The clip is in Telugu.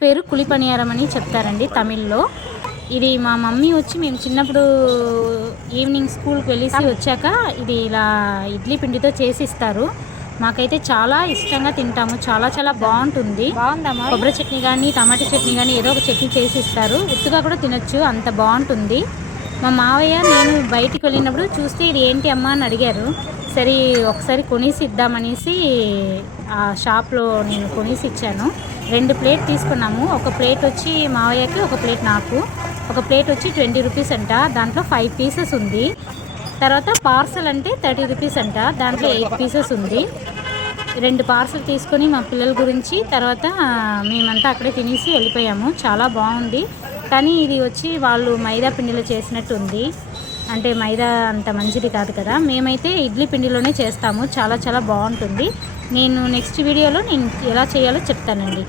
పేరు కులి పనియారం అని చెప్తారండి తమిళ్లో. ఇది మా మమ్మీ వచ్చి మేము చిన్నప్పుడు ఈవినింగ్ స్కూల్కి వెళ్ళేసి వచ్చాక ఇది ఇలా ఇడ్లీ పిండితో చేసి ఇస్తారు. మాకైతే చాలా ఇష్టంగా తింటాము. చాలా చాలా బాగుంటుంది. కొబ్బరి చట్నీ కానీ టమాటా చట్నీ కానీ ఏదో ఒక చట్నీ చేసి ఇస్తారు. ఉత్తుగా కూడా తినొచ్చు, అంత బాగుంటుంది. మా మావయ్య నేను బయటికి వెళ్ళినప్పుడు చూస్తే ఇది ఏంటి అమ్మ అని అడిగారు. సరే ఒకసారి కొనేసి ఇద్దామనేసి ఆ షాప్లో నేను కొనేసి ఇచ్చాను. 2 ప్లేట్ తీసుకున్నాము. ఒక ప్లేట్ వచ్చి మావయ్యకి, ఒక ప్లేట్ నాకు. ఒక ప్లేట్ వచ్చి 20 రూపీస్ అంట. దాంట్లో 5 పీసెస్ ఉంది. తర్వాత పార్సల్ అంటే 30 రూపీస్ అంట. దాంట్లో 8 పీసెస్ ఉంది. 2 పార్సల్ తీసుకొని మా పిల్లల గురించి తర్వాత మేమంతా అక్కడే తినేసి వెళ్ళిపోయాము. చాలా బాగుంది. కానీ ఇది వచ్చి వాళ్ళు మైదా పిండిలో చేసినట్టు ఉంది. అంటే మైదా అంత మంచిది కాదు కదా. మేమైతే ఇడ్లీ పిండిలోనే చేస్తాము. చాలా చాలా బాగుంటుంది. నేను నెక్స్ట్ వీడియోలో నేను ఎలా చేయాలో చెప్తానండి.